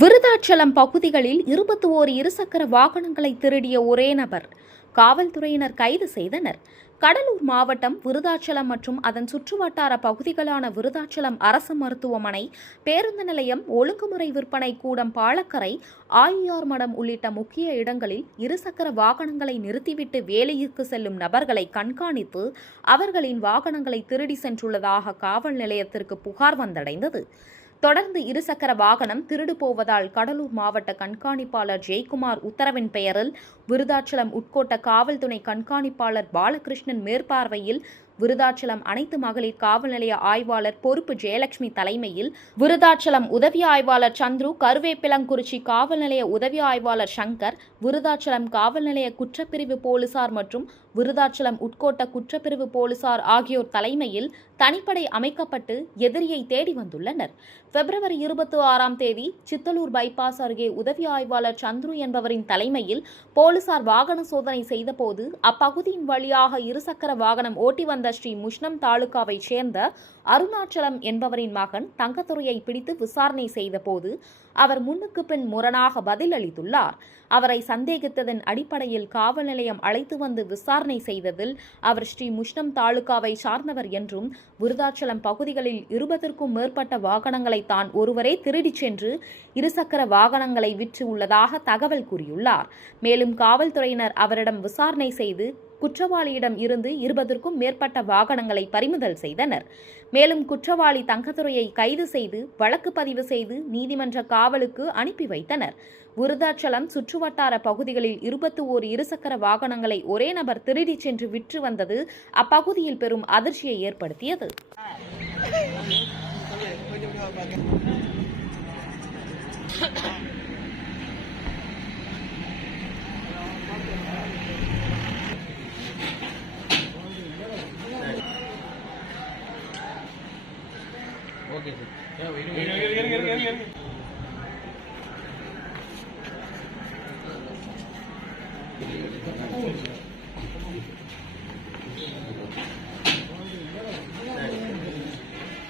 விருதாச்சலம் பகுதிகளில் இருபத்தி ஓர் இருசக்கர வாகனங்களை திருடிய ஒரே நபர். காவல்துறையினர் கைது செய்தனர். கடலூர் மாவட்டம் விருதாச்சலம் மற்றும் அதன் சுற்றுவட்டார பகுதிகளான விருதாச்சலம் அரசு மருத்துவமனை பேருந்து நிலையம் ஒழுங்குமுறை விற்பனை கூடம் பாலக்கரை ஆயியார் மடம் உள்ளிட்ட முக்கிய இடங்களில் இருசக்கர வாகனங்களை நிறுத்திவிட்டு வேலையிற்கு செல்லும் நபர்களை கண்காணித்து அவர்களின் வாகனங்களை திருடி சென்றுள்ளதாக காவல் நிலையத்திற்கு புகார் வந்தடைந்தது. தொடர்ந்து இருசக்கர வாகனம் திருடு போவதால் கடலூர் மாவட்ட கண்காணிப்பாளர் ஜெயக்குமார் உத்தரவின் பெயரில் விருதாச்சலம் உட்கோட்ட காவல்துறை கண்காணிப்பாளர் பாலகிருஷ்ணன் மேற்பார்வையில் விருதாச்சலம் அனைத்து மகளிர் காவல் நிலைய ஆய்வாளர் பொறுப்பு ஜெயலட்சுமி தலைமையில் விருதாச்சலம் உதவி ஆய்வாளர் சந்துரு கருவேப்பிலங்குறிச்சி காவல் நிலைய உதவி ஆய்வாளர் சங்கர் விருதாச்சலம் காவல் நிலைய குற்றப்பிரிவு போலீசார் மற்றும் விருதாச்சலம் உட்கோட்ட குற்றப்பிரிவு போலீசார் ஆகியோர் தலைமையில் தனிப்படை அமைக்கப்பட்டு எதிரியை தேடி வந்துள்ளனர். பிப்ரவரி இருபத்தி ஆறாம் தேதி சித்தலூர் பைபாஸ் அருகே உதவி ஆய்வாளர் சந்துரு என்பவரின் தலைமையில் போலீசார் வாகன சோதனை செய்தபோது அப்பகுதியின் வழியாக இருசக்கர வாகனம் ஓட்டி வந்த ஸ்ரீ முஷ்ணம் தாலுகாவைச் சேர்ந்த அருணாச்சலம் என்பவரின் மகன் தங்கத்துறையை பிடித்து விசாரணை செய்தபோது அவர் முன்னுக்கு பின் முரணாக பதில் அளித்துள்ளார் அவரை சந்தேகித்ததன் அடிப்படையில் காவல் நிலையம் அழைத்து வந்து விசாரணை செய்ததில் அவர் ஸ்ரீ முஷ்ணம் தாலுகாவை சார்ந்தவர் என்றும் விருதாச்சலம் பகுதிகளில் இருபதற்கும் மேற்பட்ட வாகனங்களை தான் ஒருவரே திருடிச் சென்று இருசக்கர வாகனங்களை விற்று உள்ளதாக தகவல் கூறியுள்ளார். மேலும் காவல்துறையினர் அவரிடம் விசாரணை செய்து குற்றவாளியிடம் இருந்து இருபதற்கும் மேற்பட்ட வாகனங்களை பறிமுதல் செய்தனர். மேலும் குற்றவாளி தங்கத்துறையை கைது செய்து வழக்கு பதிவு செய்து நீதிமன்ற காவலுக்கு அனுப்பி வைத்தனர். விருதாச்சலம் சுற்றுவட்டார பகுதிகளில் இருபத்தி ஓர் இருசக்கர வாகனங்களை ஒரே நபர் திருடிச் சென்று விற்று வந்தது அப்பகுதியில் பெரும் அதிர்ச்சியை ஏற்படுத்தியது. Thank you.